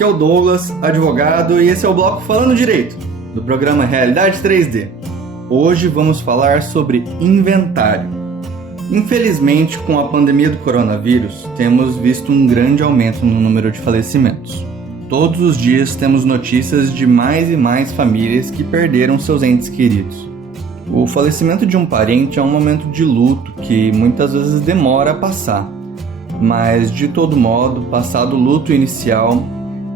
Aqui é o Douglas, advogado, e esse é o bloco Falando Direito, do programa Realidade 3D. Hoje vamos falar sobre inventário. Infelizmente, com a pandemia do coronavírus, temos visto um grande aumento no número de falecimentos. Todos os dias temos notícias de mais e mais famílias que perderam seus entes queridos. O falecimento de um parente é um momento de luto que muitas vezes demora a passar, mas de todo modo, passado o luto inicial,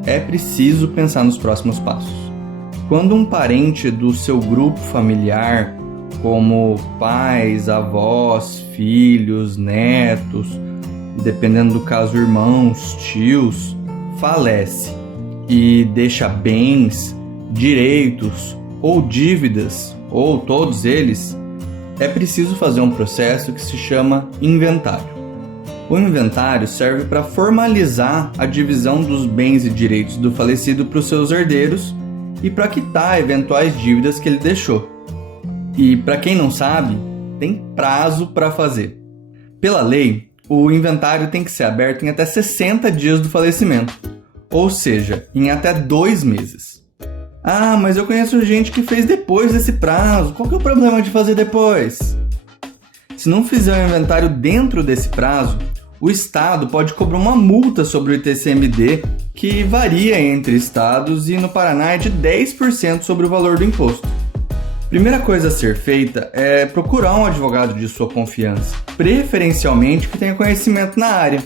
é preciso pensar nos próximos passos. Quando um parente do seu grupo familiar, como pais, avós, filhos, netos, dependendo do caso, irmãos, tios, falece e deixa bens, direitos ou dívidas, ou todos eles, é preciso fazer um processo que se chama inventário. O inventário serve para formalizar a divisão dos bens e direitos do falecido para os seus herdeiros e para quitar eventuais dívidas que ele deixou. E para quem não sabe, tem prazo para fazer. Pela lei, o inventário tem que ser aberto em até 60 dias do falecimento, ou seja, em até 2 meses. Ah, mas eu conheço gente que fez depois desse prazo, qual que é o problema de fazer depois? Se não fizer o inventário dentro desse prazo, o Estado pode cobrar uma multa sobre o ITCMD que varia entre estados e no Paraná é de 10% sobre o valor do imposto. Primeira coisa a ser feita é procurar um advogado de sua confiança, preferencialmente que tenha conhecimento na área.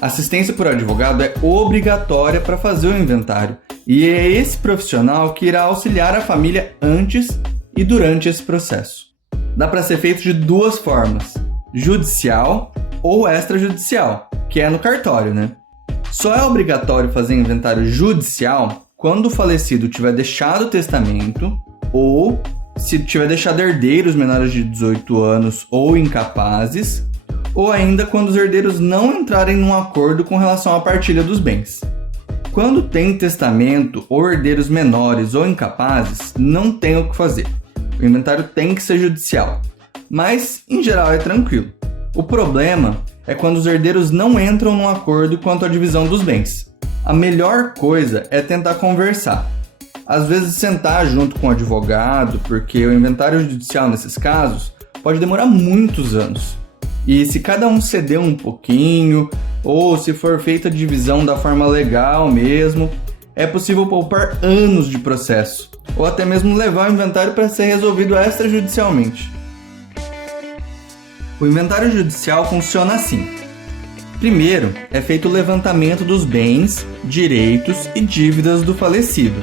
Assistência por advogado é obrigatória para fazer o inventário e é esse profissional que irá auxiliar a família antes e durante esse processo. Dá para ser feito de 2 formas, judicial ou extrajudicial, que é no cartório, né? Só é obrigatório fazer inventário judicial quando o falecido tiver deixado testamento ou se tiver deixado herdeiros menores de 18 anos ou incapazes, ou ainda quando os herdeiros não entrarem num acordo com relação à partilha dos bens. Quando tem testamento ou herdeiros menores ou incapazes, não tem o que fazer. O inventário tem que ser judicial, mas em geral é tranquilo. O problema é quando os herdeiros não entram num acordo quanto à divisão dos bens. A melhor coisa é tentar conversar. Às vezes sentar junto com o advogado, porque o inventário judicial nesses casos pode demorar muitos anos. E se cada um ceder um pouquinho, ou se for feita a divisão da forma legal mesmo, é possível poupar anos de processo, ou até mesmo levar o inventário para ser resolvido extrajudicialmente. O inventário judicial funciona assim. Primeiro, é feito o levantamento dos bens, direitos e dívidas do falecido,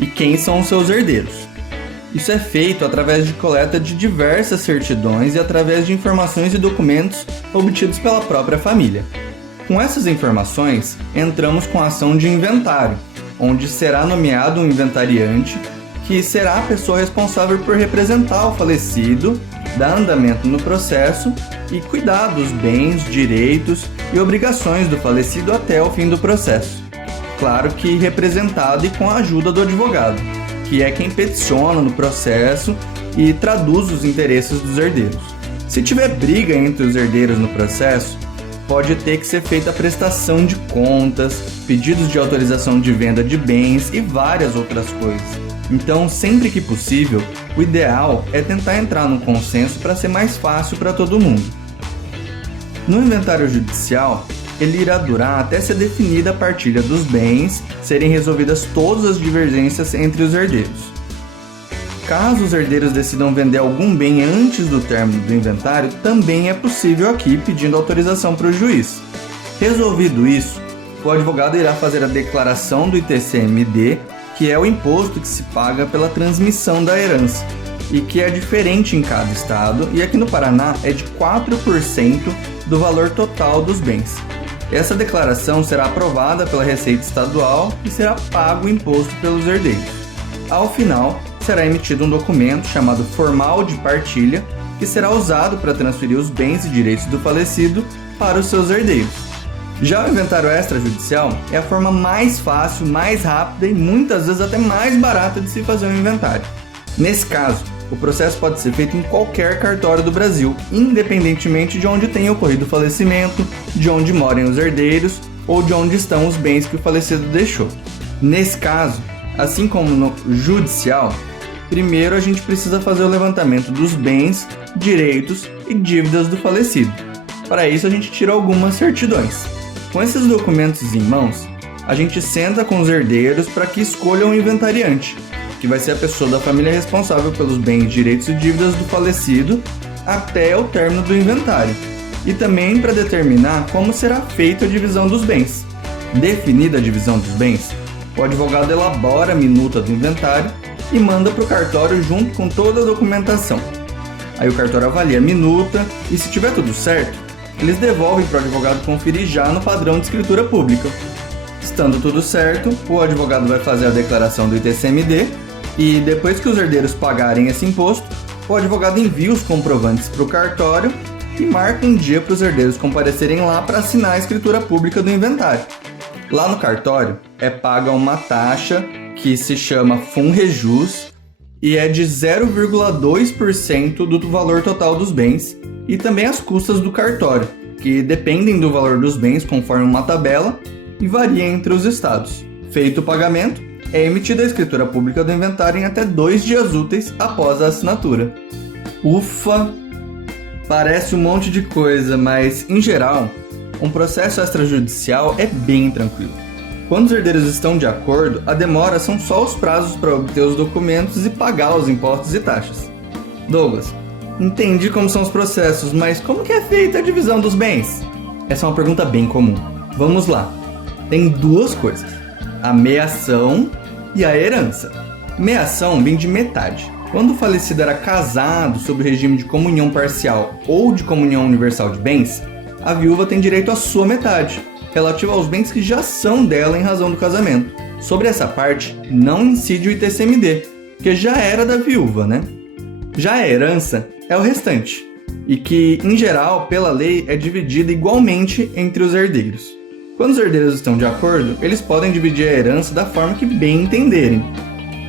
e quem são os seus herdeiros. Isso é feito através de coleta de diversas certidões e através de informações e documentos obtidos pela própria família. Com essas informações, entramos com a ação de inventário, onde será nomeado um inventariante, que será a pessoa responsável por representar o falecido, dar andamento no processo e cuidar dos bens, direitos e obrigações do falecido até o fim do processo. Claro que representado e com a ajuda do advogado, que é quem peticiona no processo e traduz os interesses dos herdeiros. Se tiver briga entre os herdeiros no processo, pode ter que ser feita a prestação de contas, pedidos de autorização de venda de bens e várias outras coisas. Então, sempre que possível, o ideal é tentar entrar num consenso para ser mais fácil para todo mundo. No inventário judicial, ele irá durar até ser definida a partilha dos bens, serem resolvidas todas as divergências entre os herdeiros. Caso os herdeiros decidam vender algum bem antes do término do inventário, também é possível aqui pedindo autorização para o juiz. Resolvido isso, o advogado irá fazer a declaração do ITCMD, que é o imposto que se paga pela transmissão da herança, e que é diferente em cada estado, e aqui no Paraná é de 4% do valor total dos bens. Essa declaração será aprovada pela Receita Estadual e será pago o imposto pelos herdeiros. Ao final, será emitido um documento chamado Formal de Partilha, que será usado para transferir os bens e direitos do falecido para os seus herdeiros. Já o inventário extrajudicial é a forma mais fácil, mais rápida e muitas vezes até mais barata de se fazer um inventário. Nesse caso, o processo pode ser feito em qualquer cartório do Brasil, independentemente de onde tenha ocorrido o falecimento, de onde morem os herdeiros ou de onde estão os bens que o falecido deixou. Nesse caso, assim como no judicial, primeiro a gente precisa fazer o levantamento dos bens, direitos e dívidas do falecido. Para isso a gente tira algumas certidões. Com esses documentos em mãos, a gente senta com os herdeiros para que escolham o inventariante, que vai ser a pessoa da família responsável pelos bens, direitos e dívidas do falecido até o término do inventário, e também para determinar como será feita a divisão dos bens. Definida a divisão dos bens, o advogado elabora a minuta do inventário e manda para o cartório junto com toda a documentação. Aí o cartório avalia a minuta e, se tiver tudo certo, eles devolvem para o advogado conferir já no padrão de escritura pública. Estando tudo certo, o advogado vai fazer a declaração do ITCMD e, depois que os herdeiros pagarem esse imposto, o advogado envia os comprovantes para o cartório e marca um dia para os herdeiros comparecerem lá para assinar a escritura pública do inventário. Lá no cartório é paga uma taxa que se chama FUNREJUS e é de 0,2% do valor total dos bens, e também as custas do cartório, que dependem do valor dos bens conforme uma tabela e varia entre os estados. Feito o pagamento, é emitida a escritura pública do inventário em até 2 dias úteis após a assinatura. Ufa! Parece um monte de coisa, mas, em geral, um processo extrajudicial é bem tranquilo. Quando os herdeiros estão de acordo, a demora são só os prazos para obter os documentos e pagar os impostos e taxas. Douglas, entendi como são os processos, mas como que é feita a divisão dos bens? Essa é uma pergunta bem comum. Vamos lá. Tem 2 coisas: a meação e a herança. Meação vem de metade. Quando o falecido era casado sob o regime de comunhão parcial ou de comunhão universal de bens, a viúva tem direito à sua metade, relativa aos bens que já são dela em razão do casamento. Sobre essa parte, não incide o ITCMD, que já era da viúva, né? Já a herança é o restante, e que, em geral, pela lei, é dividida igualmente entre os herdeiros. Quando os herdeiros estão de acordo, eles podem dividir a herança da forma que bem entenderem,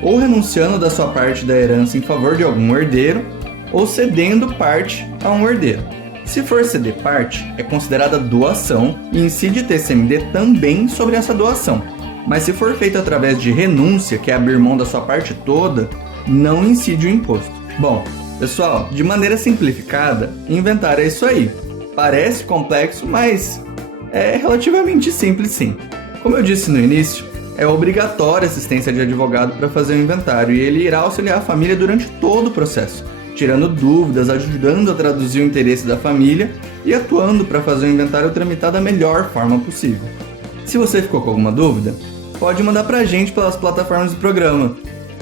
ou renunciando da sua parte da herança em favor de algum herdeiro, ou cedendo parte a um herdeiro. Se for ceder parte, é considerada doação e incide ITCMD também sobre essa doação. Mas se for feito através de renúncia, que é abrir mão da sua parte toda, não incide o imposto. Bom, pessoal, de maneira simplificada, inventário é isso aí. Parece complexo, mas é relativamente simples sim. Como eu disse no início, é obrigatória a assistência de advogado para fazer o inventário e ele irá auxiliar a família durante todo o processo, tirando dúvidas, ajudando a traduzir o interesse da família e atuando para fazer o inventário tramitar da melhor forma possível. Se você ficou com alguma dúvida, pode mandar para a gente pelas plataformas do programa.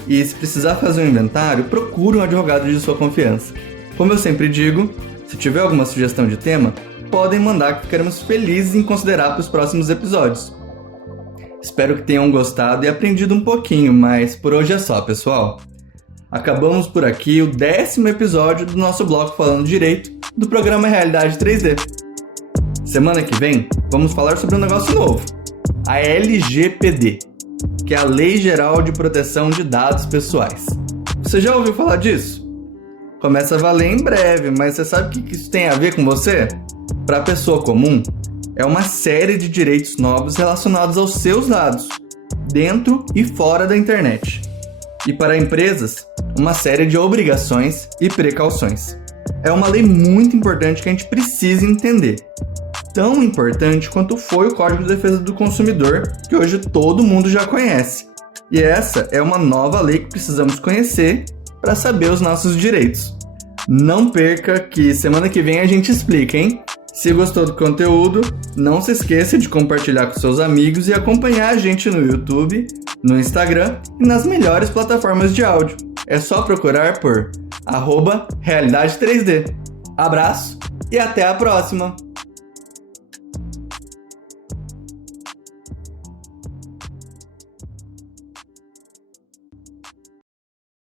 E se precisar fazer um inventário, procure um advogado de sua confiança. Como eu sempre digo, se tiver alguma sugestão de tema, podem mandar que ficaremos felizes em considerar para os próximos episódios. Espero que tenham gostado e aprendido um pouquinho, mas por hoje é só, pessoal. Acabamos por aqui o 10º episódio do nosso bloco Falando Direito do programa Realidade 3D. Semana que vem, vamos falar sobre um negócio novo, a LGPD, que é a Lei Geral de Proteção de Dados Pessoais. Você já ouviu falar disso? Começa a valer em breve, mas você sabe o que isso tem a ver com você? Para a pessoa comum, é uma série de direitos novos relacionados aos seus dados, dentro e fora da internet. E para empresas, uma série de obrigações e precauções. É uma lei muito importante que a gente precisa entender. Tão importante quanto foi o Código de Defesa do Consumidor, que hoje todo mundo já conhece. E essa é uma nova lei que precisamos conhecer para saber os nossos direitos. Não perca que semana que vem a gente explica, hein? Se gostou do conteúdo, não se esqueça de compartilhar com seus amigos e acompanhar a gente no YouTube, no Instagram e nas melhores plataformas de áudio. É só procurar por @Realidade 3D. Abraço e até a próxima!